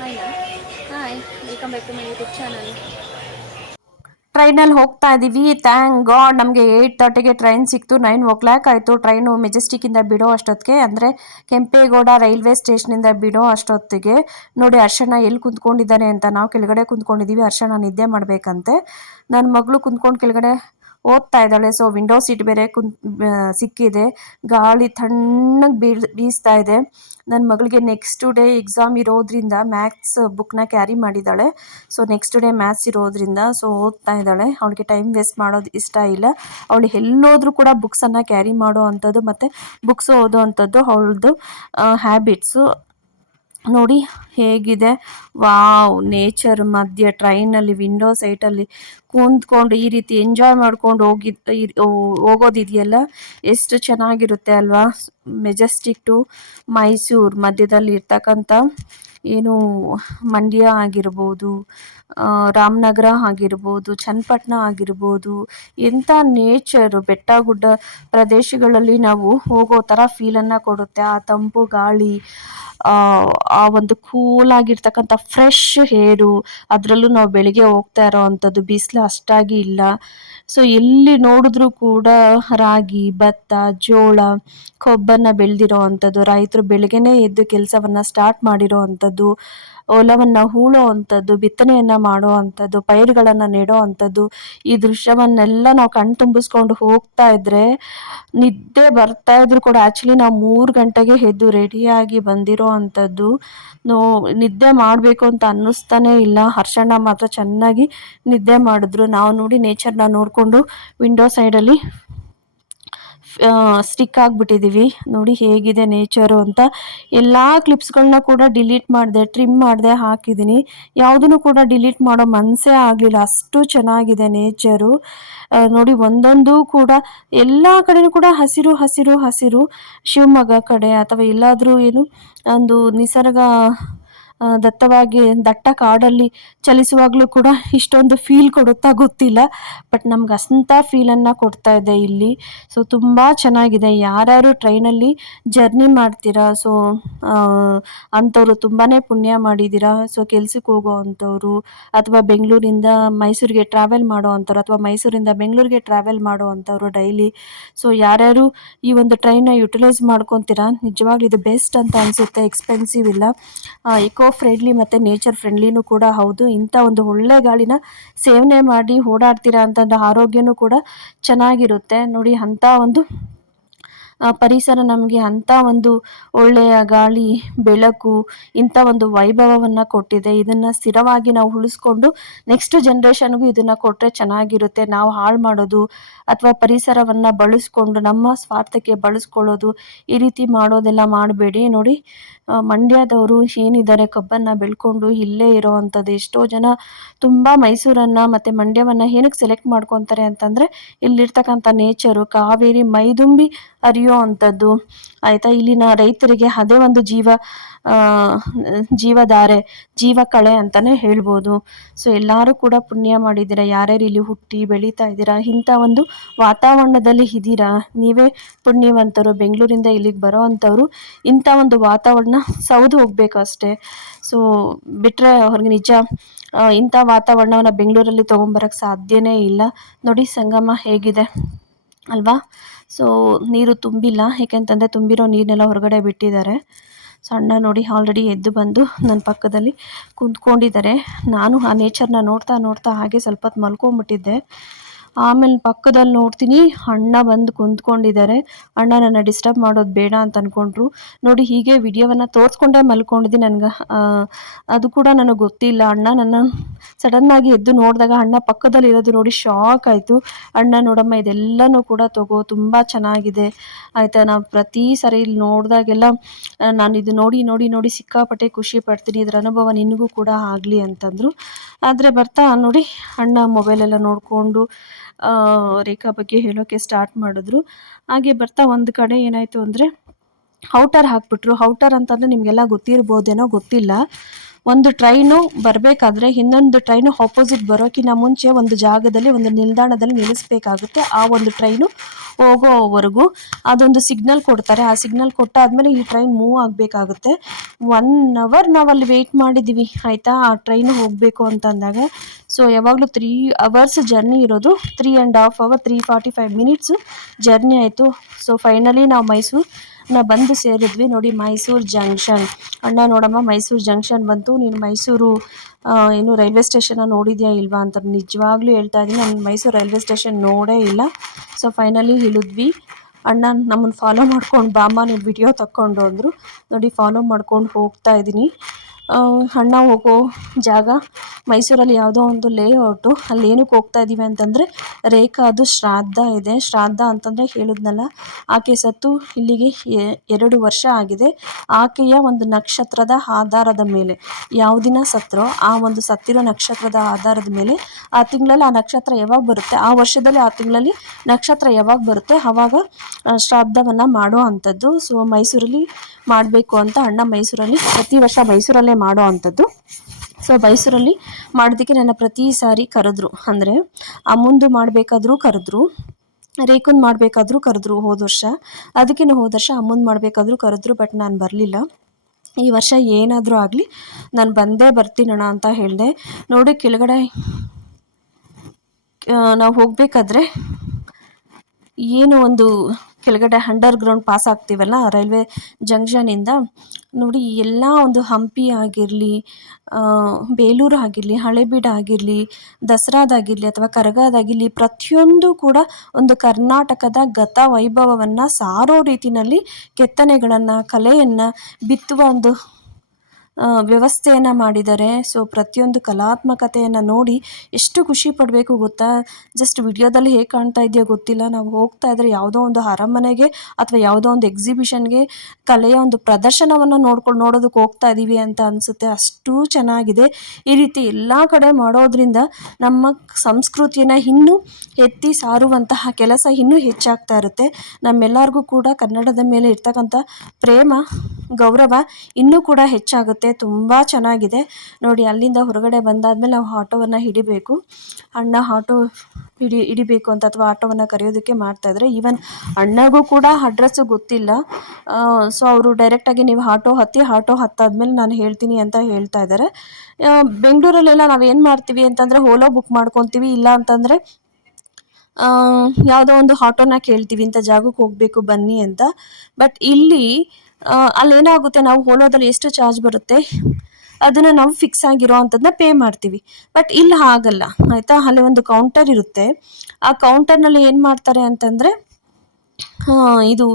ಹಾಯ್ನಾ hi welcome back to my YouTube channel. ಟ್ರೈನಲ್ಲಿ ಹೋಗ್ತಾ ಇದ್ದೀವಿ. ಥ್ಯಾಂಕ್ ಗಾಡ್ ನಮಗೆ 8:30ಗೆ ಟ್ರೈನ್ ಸಿಕ್ತು. 9 o'clock ಆಯಿತು ಟ್ರೈನು ಮೆಜೆಸ್ಟಿಕ್ಕಿಂದ ಬಿಡೋ ಅಷ್ಟೊತ್ತಿಗೆ, ಅಂದರೆ ಕೆಂಪೇಗೌಡ ರೈಲ್ವೆ ಸ್ಟೇಷನಿಂದ ಬಿಡೋ ಅಷ್ಟೊತ್ತಿಗೆ. ನೋಡಿ ಹರ್ಷಣ ಎಲ್ಲಿ ಕುಂತ್ಕೊಂಡಿದ್ದಾನೆ ಅಂತ. ನಾವು ಕೆಳಗಡೆ ಕುಂತ್ಕೊಂಡಿದ್ದೀವಿ, ಹರ್ಷಣ ನಿದ್ದೆ ಮಾಡಬೇಕಂತೆ. ನನ್ನ ಮಗಳು ಕುಂತ್ಕೊಂಡು ಕೆಳಗಡೆ ಓದ್ತಾ ಇದ್ದಾಳೆ. ಸೊ ವಿಂಡೋ ಸೀಟ್ ಬೇರೆ ಸಿಕ್ಕಿದೆ, ಗಾಳಿ ತಣ್ಣಗೆ ಬೀಸ್ತಾ ಇದೆ. ನನ್ನ ಮಗಳಿಗೆ ನೆಕ್ಸ್ಟ್ ಡೇ ಎಕ್ಸಾಮ್ ಇರೋದ್ರಿಂದ ಮ್ಯಾಥ್ಸ್ ಬುಕ್ನ ಕ್ಯಾರಿ ಮಾಡಿದ್ದಾಳೆ. ಸೊ ನೆಕ್ಸ್ಟ್ ಡೇ ಮ್ಯಾಥ್ಸ್ ಇರೋದ್ರಿಂದ ಸೊ ಓದ್ತಾ ಇದ್ದಾಳೆ. ಅವಳಿಗೆ ಟೈಮ್ ವೇಸ್ಟ್ ಮಾಡೋದು ಇಷ್ಟ ಇಲ್ಲ. ಅವಳು ಎಲ್ಲೋದ್ರೂ ಕೂಡ ಬುಕ್ಸನ್ನು ಕ್ಯಾರಿ ಮಾಡೋ ಅಂಥದ್ದು ಮತ್ತು ಬುಕ್ಸ್ ಓದೋ ಅಂಥದ್ದು ಅವಳದು ಹ್ಯಾಬಿಟ್ಸು. ನೋಡಿ ಹೇಗಿದೆ, ವಾವ್! ನೇಚರ್ ಮಧ್ಯೆ ಟ್ರೈನಲ್ಲಿ ವಿಂಡೋ ಸೈಟಲ್ಲಿ ಕೂತ್ಕೊಂಡು ಈ ರೀತಿ ಎಂಜಾಯ್ ಮಾಡ್ಕೊಂಡು ಹೋಗೋದಿದೆಯಲ್ಲ, ಎಷ್ಟು ಚೆನ್ನಾಗಿರುತ್ತೆ ಅಲ್ವಾ. ಮೆಜೆಸ್ಟಿಕ್ ಟು ಮೈಸೂರು ಮಧ್ಯದಲ್ಲಿ ಇರ್ತಕ್ಕಂಥ ಏನು ಮಂಡ್ಯ ಆಗಿರ್ಬೋದು, ರಾಮನಗರ ಆಗಿರ್ಬೋದು, ಚನ್ನಪಟ್ಟಣ ಆಗಿರ್ಬೋದು, ಎಂಥ ನೇಚರು, ಬೆಟ್ಟ ಗುಡ್ಡ ಪ್ರದೇಶಗಳಲ್ಲಿ ನಾವು ಹೋಗೋ ಥರ ಫೀಲನ್ನು ಕೊಡುತ್ತೆ. ಆ ತಂಪು ಗಾಳಿ, ಆ ಒಂದು ಕೂಲಾಗಿರ್ತಕ್ಕಂಥ ಫ್ರೆಶ್ ಏರು, ಅದರಲ್ಲೂ ನಾವು ಬೆಳಿಗ್ಗೆ ಹೋಗ್ತಾ ಇರೋ ಅಂಥದ್ದು, ಬಿಸಿಲು ಅಷ್ಟಾಗಿ ಇಲ್ಲ. ಸೊ ಎಲ್ಲಿ ನೋಡಿದ್ರೂ ಕೂಡ ರಾಗಿ, ಭತ್ತ, ಜೋಳ, ಕೊಬ್ಬನ್ನು ಬೆಳೆದಿರೋ ಅಂಥದ್ದು, ರೈತರು ಬೆಳಗ್ಗೆನೇ ಎದ್ದು ಕೆಲಸವನ್ನು ಸ್ಟಾರ್ಟ್ ಮಾಡಿರೋ ಅಂಥದ್ದು, ಹೊಲವನ್ನು ಹೂಳೋ ಅಂಥದ್ದು, ಬಿತ್ತನೆಯನ್ನು ಮಾಡೋ ಅಂಥದ್ದು, ಪೈರುಗಳನ್ನು ನೆಡೋ ಅಂಥದ್ದು. ಈ ದೃಶ್ಯವನ್ನೆಲ್ಲ ನಾವು ಕಣ್ ತುಂಬಿಸ್ಕೊಂಡು ಹೋಗ್ತಾ ಇದ್ರೆ ನಿದ್ದೆ ಬರ್ತಾ ಇದ್ರು ಕೂಡ, ಆ್ಯಕ್ಚುಲಿ ನಾವು 3 ಗಂಟೆಗೆ ಎದ್ದು ರೆಡಿಯಾಗಿ ಬಂದಿರೋ ಅಂಥದ್ದು, ನಿದ್ದೆ ಮಾಡಬೇಕು ಅಂತ ಅನ್ನಿಸ್ತಾನೇ ಇಲ್ಲ. ಹರ್ಷಣ್ಣ ಮಾತ್ರ ಚೆನ್ನಾಗಿ ನಿದ್ದೆ ಮಾಡಿದ್ರು. ನಾವು ನೋಡಿ ನೇಚರ್ನ ನೋಡಿಕೊಂಡು ವಿಂಡೋ ಸೈಡಲ್ಲಿ ಸ್ಟಿಕ್ ಆಗಿಬಿಟ್ಟಿದ್ದೀವಿ. ನೋಡಿ ಹೇಗಿದೆ ನೇಚರು ಅಂತ. ಎಲ್ಲ ಕ್ಲಿಪ್ಸ್ಗಳನ್ನ ಕೂಡ ಡಿಲೀಟ್ ಮಾಡಿದೆ, ಟ್ರಿಮ್ ಮಾಡಿದೆ, ಹಾಕಿದ್ದೀನಿ. ಯಾವುದನ್ನು ಕೂಡ ಡಿಲೀಟ್ ಮಾಡೋ ಮನಸ್ಸೇ ಆಗಲಿಲ್ಲ, ಅಷ್ಟು ಚೆನ್ನಾಗಿದೆ ನೇಚರು. ನೋಡಿ ಒಂದೊಂದು ಕೂಡ ಎಲ್ಲ ಕಡೆಯೂ ಕೂಡ ಹಸಿರು ಹಸಿರು ಹಸಿರು. ಶಿವಮೊಗ್ಗ ಕಡೆ ಅಥವಾ ಎಲ್ಲಾದರೂ ಏನು ಒಂದು ನಿಸರ್ಗ ದತ್ತವಾಗಿ ದಟ್ಟ ಕಾಡಲ್ಲಿ ಚಲಿಸುವಾಗಲೂ ಕೂಡ ಇಷ್ಟೊಂದು ಫೀಲ್ ಕೊಡುತ್ತಾ ಗೊತ್ತಿಲ್ಲ, ಬಟ್ ನಮ್ಗೆ ಅಂಥ ಫೀಲನ್ನು ಕೊಡ್ತಾ ಇದೆ ಇಲ್ಲಿ. ಸೊ ತುಂಬ ಚೆನ್ನಾಗಿದೆ. ಯಾರ್ಯಾರು ಟ್ರೈನಲ್ಲಿ ಜರ್ನಿ ಮಾಡ್ತೀರಾ, ಸೊ ಅಂಥವ್ರು ತುಂಬಾ ಪುಣ್ಯ ಮಾಡಿದ್ದೀರಾ. ಸೊ ಕೆಲ್ಸಕ್ಕೆ ಹೋಗೋ ಅಂಥವ್ರು, ಅಥವಾ ಬೆಂಗಳೂರಿಂದ ಮೈಸೂರಿಗೆ ಟ್ರಾವೆಲ್ ಮಾಡೋ ಅಂಥವ್ರು, ಅಥವಾ ಮೈಸೂರಿಂದ ಬೆಂಗಳೂರಿಗೆ ಟ್ರಾವೆಲ್ ಮಾಡೋ ಅಂಥವ್ರು ಡೈಲಿ. ಸೊ ಯಾರ್ಯಾರು ಈ ಒಂದು ಟ್ರೈನ್ನ ಯುಟಿಲೈಸ್ ಮಾಡ್ಕೊತೀರಾ, ನಿಜವಾಗ್ಲೂ ಇದು ಬೆಸ್ಟ್ ಅಂತ ಅನಿಸುತ್ತೆ. ಎಕ್ಸ್ಪೆನ್ಸಿವ್ ಇಲ್ಲ, ಇಕೋ ಫ್ರೆಂಡ್ಲಿ ಮತ್ತು ನೇಚರ್ ಫ್ರೆಂಡ್ಲಿನೂ ಕೂಡ ಹೌದು. ಇಂಥ ಒಂದು ಒಳ್ಳೆ ಗಾಳಿನ ಸೇವನೆ ಮಾಡಿ ಓಡಾಡ್ತೀರಾ ಅಂತಂದ್ರೆ ಆರೋಗ್ಯನೂ ಕೂಡ ಚೆನ್ನಾಗಿರುತ್ತೆ. ನೋಡಿ ಅಂಥ ಒಂದು ಪರಿಸರ ನಮಗೆ ಅಂಥ ಒಂದು ಒಳ್ಳೆಯ ಗಾಳಿ, ಬೆಳಕು, ಇಂಥ ಒಂದು ವೈಭವವನ್ನು ಕೊಟ್ಟಿದೆ. ಇದನ್ನು ಸ್ಥಿರವಾಗಿ ನಾವು ಉಳಿಸ್ಕೊಂಡು ನೆಕ್ಸ್ಟ್ ಜನ್ರೇಷನ್ಗೂ ಇದನ್ನು ಕೊಟ್ಟರೆ ಚೆನ್ನಾಗಿರುತ್ತೆ. ನಾವು ಹಾಳು ಮಾಡೋದು ಅಥವಾ ಪರಿಸರವನ್ನು ಬಳಸ್ಕೊಂಡು ನಮ್ಮ ಸ್ವಾರ್ಥಕ್ಕೆ ಬಳಸ್ಕೊಳ್ಳೋದು, ಈ ರೀತಿ ಮಾಡೋದೆಲ್ಲ ಮಾಡಬೇಡಿ. ನೋಡಿ ಮಂಡ್ಯದವರು ಏನಿದ್ದಾರೆ, ಕಬ್ಬನ್ನು ಬೆಳ್ಕೊಂಡು ಇಲ್ಲೇ ಇರೋ ಅಂಥದ್ದು. ಎಷ್ಟೋ ಜನ ತುಂಬ ಮೈಸೂರನ್ನು ಮತ್ತು ಮಂಡ್ಯವನ್ನು ಏನಕ್ಕೆ ಸೆಲೆಕ್ಟ್ ಮಾಡ್ಕೊತಾರೆ ಅಂತಂದರೆ, ಇಲ್ಲಿರ್ತಕ್ಕಂಥ ನೇಚರು, ಕಾವೇರಿ ಮೈದುಂಬಿ ಹರಿಯೋ ಅಂಥದ್ದು ಆಯಿತಾ. ಇಲ್ಲಿನ ರೈತರಿಗೆ ಅದೇ ಒಂದು ಜೀವಧಾರೆ, ಜೀವಕಳೆ ಅಂತಲೇ ಹೇಳ್ಬೋದು. ಸೊ ಎಲ್ಲರೂ ಕೂಡ ಪುಣ್ಯ ಮಾಡಿದ್ದೀರಾ, ಯಾರ್ಯಾರು ಇಲ್ಲಿ ಹುಟ್ಟಿ ಬೆಳೀತಾ ಇದ್ದೀರಾ, ಇಂಥ ಒಂದು ವಾತಾವರಣದಲ್ಲಿ ಇದ್ದೀರಾ, ನೀವೇ ಪುಣ್ಯವಂತರು. ಬೆಂಗಳೂರಿಂದ ಇಲ್ಲಿಗೆ ಬರೋ ಅಂಥವ್ರು ಇಂಥ ಒಂದು ವಾತಾವರಣ ಸೌದು ಹೋಗ್ಬೇಕು ಅಷ್ಟೇ. ಸೊ ಬಿಟ್ಟರೆ ಅವ್ರಿಗೆ ನಿಜ ಇಂಥ ವಾತಾವರಣವನ್ನು ಬೆಂಗಳೂರಲ್ಲಿ ತೊಗೊಂಬರೋಕ್ಕೆ ಸಾಧ್ಯನೇ ಇಲ್ಲ. ನೋಡಿ ಸಂಗಮ ಹೇಗಿದೆ ಅಲ್ವಾ. ಸೊ ನೀರು ತುಂಬಿಲ್ಲ, ಏಕೆಂತಂದರೆ ತುಂಬಿರೋ ನೀರನ್ನೆಲ್ಲ ಹೊರಗಡೆ ಬಿಟ್ಟಿದ್ದಾರೆ. ಸೊ ಅಣ್ಣ ನೋಡಿ ಆಲ್ರೆಡಿ ಎದ್ದು ಬಂದು ನನ್ನ ಪಕ್ಕದಲ್ಲಿ ಕುಂತ್ಕೊಂಡಿದ್ದಾರೆ. ನಾನು ಆ ನೇಚರ್ನ ನೋಡ್ತಾ ನೋಡ್ತಾ ಹಾಗೆ ಸ್ವಲ್ಪ ಹೊತ್ತು ಮಲ್ಕೊಂಬಿಟ್ಟಿದ್ದೆ. ಆಮೇಲೆ ಪಕ್ಕದಲ್ಲಿ ನೋಡ್ತೀನಿ ಅಣ್ಣ ಬಂದು ಕುಂತ್ಕೊಂಡಿದ್ದಾರೆ. ಅಣ್ಣ ನನ್ನ ಡಿಸ್ಟರ್ಬ್ ಮಾಡೋದು ಬೇಡ ಅಂತ ಅಂದ್ಕೊಂಡ್ರು. ನೋಡಿ ಹೀಗೆ ವಿಡಿಯೋವನ್ನು ತೋರಿಸ್ಕೊಂಡೇ ಮಲ್ಕೊಂಡಿದ್ದೀನಿ. ನನಗೆ ಅದು ಕೂಡ ನನಗೆ ಗೊತ್ತಿಲ್ಲ. ಅಣ್ಣ ನನ್ನ ಸಡನ್ನಾಗಿ ಎದ್ದು ನೋಡಿದಾಗ ಅಣ್ಣ ಪಕ್ಕದಲ್ಲಿ ಇರೋದು ನೋಡಿ ಶಾಕ್ ಆಯಿತು. ಅಣ್ಣ ನೋಡಮ್ಮ ಇದೆಲ್ಲನೂ ಕೂಡ ತಗೋ, ತುಂಬ ಚೆನ್ನಾಗಿದೆ ಆಯಿತಾ. ನಾವು ಪ್ರತಿ ಸರಿ ಇಲ್ಲಿ ನೋಡಿದಾಗೆಲ್ಲ ನಾನು ಇದು ನೋಡಿ ನೋಡಿ ನೋಡಿ ಸಿಕ್ಕಾಪಟ್ಟೆ ಖುಷಿ ಪಡ್ತೀನಿ, ಇದರ ಅನುಭವ ನಿನಗೂ ಕೂಡ ಆಗಲಿ ಅಂತಂದರು. ಆದರೆ ಬರ್ತಾ ನೋಡಿ ಅಣ್ಣ ಮೊಬೈಲೆಲ್ಲ ನೋಡಿಕೊಂಡು ರೇಖಾ ಬಗ್ಗೆ ಹೇಳೋಕ್ಕೆ ಸ್ಟಾರ್ಟ್ ಮಾಡಿದ್ರು. ಹಾಗೆ ಬರ್ತಾ ಒಂದು ಕಡೆ ಏನಾಯಿತು ಅಂದರೆ ಔಟರ್ ಹಾಕ್ಬಿಟ್ರು. ಔಟರ್ ಅಂತಂದರೆ ನಿಮಗೆಲ್ಲ ಗೊತ್ತಿರ್ಬೋದೇನೋ ಗೊತ್ತಿಲ್ಲ. ಒಂದು ಟ್ರೈನು ಬರಬೇಕಾದ್ರೆ ಇನ್ನೊಂದು ಟ್ರೈನು ಆಪೋಸಿಟ್ ಬರೋಕ್ಕಿಂತ ಮುಂಚೆ ಒಂದು ಜಾಗದಲ್ಲಿ ಒಂದು ನಿಲ್ದಾಣದಲ್ಲಿ ನಿಲ್ಲಿಸಬೇಕಾಗುತ್ತೆ. ಆ ಒಂದು ಟ್ರೈನು ಹೋಗೋವರೆಗೂ ಅದೊಂದು ಸಿಗ್ನಲ್ ಕೊಡ್ತಾರೆ. ಆ ಸಿಗ್ನಲ್ ಕೊಟ್ಟಾದ್ಮೇಲೆ ಈ ಟ್ರೈನ್ ಮೂವ್ ಆಗಬೇಕಾಗುತ್ತೆ. 1 ಅವರ್ ನಾವು ಅಲ್ಲಿ ವೆಯ್ಟ್ ಮಾಡಿದ್ದೀವಿ ಆಯಿತಾ, ಆ ಟ್ರೈನು ಹೋಗಬೇಕು ಅಂತ ಅಂದಾಗ. ಸೊ ಯಾವಾಗಲೂ 3 ಅವರ್ಸ್ ಜರ್ನಿ ಇರೋದು, 3.5 ಅವರ್ 3:45 ಮಿನಿಟ್ಸು ಜರ್ನಿ ಆಯಿತು. ಸೊ ಫೈನಲಿ ನಾವು ಮೈಸೂರನ್ನ ಬಂದು ಸೇರಿದ್ವಿ. ನೋಡಿ ಮೈಸೂರು ಜಂಕ್ಷನ್. ಅಣ್ಣ ನೋಡಮ್ಮ ಮೈಸೂರು ಜಂಕ್ಷನ್ ಬಂತು, ನೀನು ಮೈಸೂರು ಏನು ರೈಲ್ವೆ ಸ್ಟೇಷನ್ನ ನೋಡಿದ್ಯಾ ಇಲ್ವಾ ಅಂತ. ನಿಜವಾಗ್ಲೂ ಹೇಳ್ತಾ ಇದ್ದೀನಿ, ನಾನು ಮೈಸೂರು ರೈಲ್ವೆ ಸ್ಟೇಷನ್ ನೋಡೇ ಇಲ್ಲ. ಸೊ ಫೈನಲಿ ಇಳಿದ್ವಿ. ಅಣ್ಣ ನಮ್ಮನ್ನು ಫಾಲೋ ಮಾಡ್ಕೊಂಡು ಬಾಮ್ಮ ನೀವು ವಿಡಿಯೋ ತಕ್ಕೊಂಡು ಅಂದರು. ನೋಡಿ ಫಾಲೋ ಮಾಡ್ಕೊಂಡು ಹೋಗ್ತಾ ಇದ್ದೀನಿ. ಅಣ್ಣ ಹೋಗೋ ಜಾಗ ಮೈಸೂರಲ್ಲಿ ಯಾವುದೋ ಒಂದು ಲೇಔಟು. ಅಲ್ಲಿ ಏನಕ್ಕೆ ಹೋಗ್ತಾ ಇದ್ದೀವಿ ಅಂತಂದರೆ ರೇಖಾದು ಶ್ರಾದ್ದ ಇದೆ. ಶ್ರಾದ್ದ ಅಂತಂದರೆ ಹೇಳಿದ್ನಲ್ಲ, ಆಕೆ ಸತ್ತು ಇಲ್ಲಿಗೆ 2 ವರ್ಷ ಆಗಿದೆ. ಆಕೆಯ ಒಂದು ನಕ್ಷತ್ರದ ಆಧಾರದ ಮೇಲೆ ಯಾವ ದಿನ ಸತ್ತರೋ ಆ ಒಂದು ಸತ್ತಿರೋ ನಕ್ಷತ್ರದ ಆಧಾರದ ಮೇಲೆ ಆ ತಿಂಗಳಲ್ಲಿ ಆ ನಕ್ಷತ್ರ ಯಾವಾಗ ಬರುತ್ತೆ, ಆ ವರ್ಷದಲ್ಲಿ ಆ ತಿಂಗಳಲ್ಲಿ ನಕ್ಷತ್ರ ಯಾವಾಗ ಬರುತ್ತೆ ಆವಾಗ ಶ್ರಾದ್ದವನ್ನು ಮಾಡೋ ಅಂಥದ್ದು. ಸೊ ಮೈಸೂರಲ್ಲಿ ಮಾಡಬೇಕು ಅಂತ ಅಣ್ಣ ಮೈಸೂರಲ್ಲಿ ಪ್ರತಿ ವರ್ಷ ಮೈಸೂರಲ್ಲೇ ಮಾಡೋ ಅಂಥದ್ದು. ಸೊ ಮೈಸೂರಲ್ಲಿ ಮಾಡೋದಕ್ಕೆ ನನ್ನ ಪ್ರತಿ ಸಾರಿ ಕರೆದ್ರು. ಅಂದರೆ ಅಮ್ಮಂದು ಮಾಡಬೇಕಾದ್ರೂ ಕರೆದ್ರು, ರೇಖುಂದು ಮಾಡಬೇಕಾದ್ರೂ ಕರೆದ್ರು ಹೋದ ವರ್ಷ. ಅದಕ್ಕಿಂತ ಹೋದ ವರ್ಷ ಅಮ್ಮಂದು ಮಾಡಬೇಕಾದ್ರೂ ಕರೆದ್ರು, ಬಟ್ ನಾನು ಬರಲಿಲ್ಲ. ಈ ವರ್ಷ ಏನಾದರೂ ಆಗಲಿ ನಾನು ಬಂದೇ ಬರ್ತೀನಣ್ಣ ಅಂತ ಹೇಳಿದೆ. ನೋಡಿ ಕೆಳಗಡೆ ನಾವು ಹೋಗಬೇಕಾದ್ರೆ ಏನು ಒಂದು ಕೆಳಗಡೆ ಅಂಡರ್ ಗ್ರೌಂಡ್ ಪಾಸ್ ಆಗ್ತೀವಲ್ಲ ರೈಲ್ವೆ ಜಂಕ್ಷನಿಂದ, ನೋಡಿ ಎಲ್ಲ ಒಂದು ಹಂಪಿ ಆಗಿರಲಿ, ಬೇಲೂರು ಆಗಿರಲಿ, ಹಳೇಬೀಡು ಆಗಿರಲಿ, ದಸರಾದಾಗಿರಲಿ ಅಥವಾ ಕರಗದಾಗಿರಲಿ, ಪ್ರತಿಯೊಂದು ಕೂಡ ಒಂದು ಕರ್ನಾಟಕದ ಗತ ವೈಭವವನ್ನು ಸಾರೋ ರೀತಿಯಲ್ಲಿ ಕೆತ್ತನೆಗಳನ್ನು, ಕಲೆಯನ್ನು ಬಿತ್ತುವ ಒಂದು ವ್ಯವಸ್ಥೆಯನ್ನು ಮಾಡಿದ್ದಾರೆ. ಸೊ ಪ್ರತಿಯೊಂದು ಕಲಾತ್ಮಕತೆಯನ್ನು ನೋಡಿ ಎಷ್ಟು ಖುಷಿ ಪಡಬೇಕು ಗೊತ್ತಾ. ಜಸ್ಟ್ ವಿಡಿಯೋದಲ್ಲಿ ಹೇಗೆ ಕಾಣ್ತಾ ಇದೆಯೋ ಗೊತ್ತಿಲ್ಲ, ನಾವು ಹೋಗ್ತಾ ಇದ್ರೆ ಯಾವುದೋ ಒಂದು ಅರಮನೆಗೆ ಅಥವಾ ಯಾವುದೋ ಒಂದು ಎಕ್ಸಿಬಿಷನ್ಗೆ ಕಲೆಯ ಒಂದು ಪ್ರದರ್ಶನವನ್ನು ನೋಡೋದಕ್ಕೆ ಹೋಗ್ತಾ ಇದ್ದೀವಿ ಅಂತ ಅನಿಸುತ್ತೆ. ಅಷ್ಟು ಚೆನ್ನಾಗಿದೆ. ಈ ರೀತಿ ಎಲ್ಲ ಕಡೆ ಮಾಡೋದ್ರಿಂದ ನಮ್ಮ ಸಂಸ್ಕೃತಿಯನ್ನು ಇನ್ನೂ ಎತ್ತಿ ಸಾರುವಂತಹ ಕೆಲಸ ಇನ್ನೂ ಹೆಚ್ಚಾಗ್ತಾ ಇರುತ್ತೆ. ನಮ್ಮೆಲ್ಲರಿಗೂ ಕೂಡ ಕನ್ನಡದ ಮೇಲೆ ಇರ್ತಕ್ಕಂಥ ಪ್ರೇಮ, ಗೌರವ ಇನ್ನೂ ಕೂಡ ಹೆಚ್ಚಾಗುತ್ತೆ. ತುಂಬ ಚೆನ್ನಾಗಿದೆ. ನೋಡಿ ಅಲ್ಲಿಂದ ಹೊರಗಡೆ ಬಂದಾದ್ಮೇಲೆ ನಾವು ಆಟೋವನ್ನು ಹಿಡಿಬೇಕು. ಅಣ್ಣ ಆಟೋ ಹಿಡಿಬೇಕು ಅಂತ ಅಥವಾ ಆಟೋವನ್ನು ಕರೆಯೋದಕ್ಕೆ ಮಾಡ್ತಾಯಿದ್ದಾರೆ. ಈವನ್ ಅಣ್ಣಗೂ ಕೂಡ ಅಡ್ರೆಸ್ಸು ಗೊತ್ತಿಲ್ಲ. ಸೊ ಅವರು ಡೈರೆಕ್ಟಾಗಿ ನೀವು ಆಟೋ ಹತ್ತಾದ್ಮೇಲೆ ನಾನು ಹೇಳ್ತೀನಿ ಅಂತ ಹೇಳ್ತಾ ಇದ್ದಾರೆ. ಬೆಂಗಳೂರಲ್ಲೆಲ್ಲ ನಾವೇನು ಮಾಡ್ತೀವಿ ಅಂತಂದರೆ ಓಲೋ ಬುಕ್ ಮಾಡ್ಕೊತೀವಿ, ಇಲ್ಲ ಅಂತಂದರೆ ಯಾವುದೋ ಒಂದು ಆಟೋನ ಕೇಳ್ತೀವಿ ಇಂಥ ಜಾಗಕ್ಕೆ ಹೋಗಬೇಕು ಬನ್ನಿ ಅಂತ. ಬಟ್ ಇಲ್ಲಿ ಅಲ್ಲೇನಾಗುತ್ತೆ, ನಾವು ಓಲೋದಲ್ಲಿ ಎಷ್ಟು ಚಾರ್ಜ್ ಬರುತ್ತೆ ಅದನ್ನು ನಾವು ಫಿಕ್ಸ್ ಆಗಿರೋ ಅಂಥದ್ದನ್ನ ಪೇ ಮಾಡ್ತೀವಿ. ಬಟ್ ಇಲ್ಲಿ ಹಾಗಲ್ಲ ಆಯಿತಾ. ಅಲ್ಲಿ ಒಂದು ಕೌಂಟರ್ ಇರುತ್ತೆ. ಆ ಕೌಂಟರ್ನಲ್ಲಿ ಏನು ಮಾಡ್ತಾರೆ ಅಂತಂದರೆ ಇದು